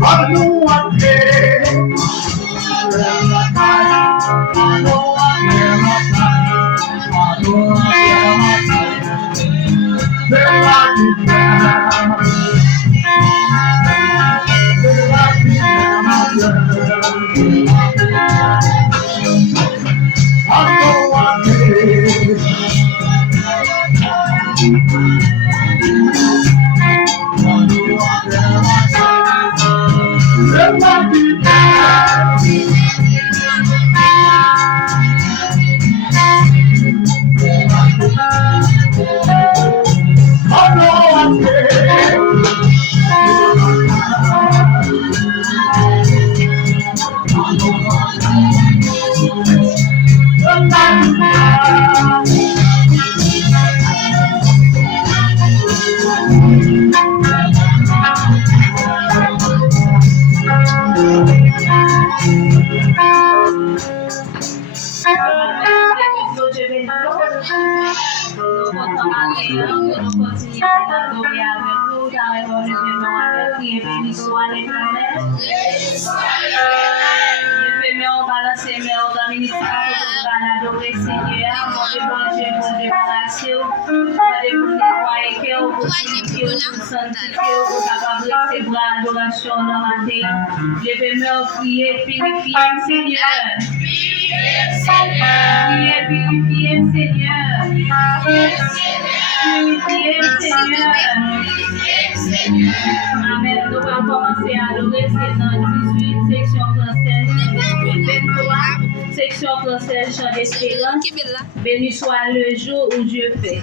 I know one day, I know one day, I know one day, Nous comptons matin, que nous continuons d'adorer avec vous, car nous devons avec qui est béni soit l'Éternel. Je vais me balancer, mais on va ministrer pour adorer Seigneur. Mon Dieu, mon Dieu, mon Dieu, mon Dieu, pour nettoyer cœur, pour purifier, pour sanctifier, pour capable recevoir l'adoration dans ma terre. Je vais me prier, purifier Seigneur. Purifier Seigneur. Purifier Seigneur. Amen. Nous allons commencer à adorer dans 18, section française, 23, section française, chant d'espérance. Béni soit le jour où Dieu fait.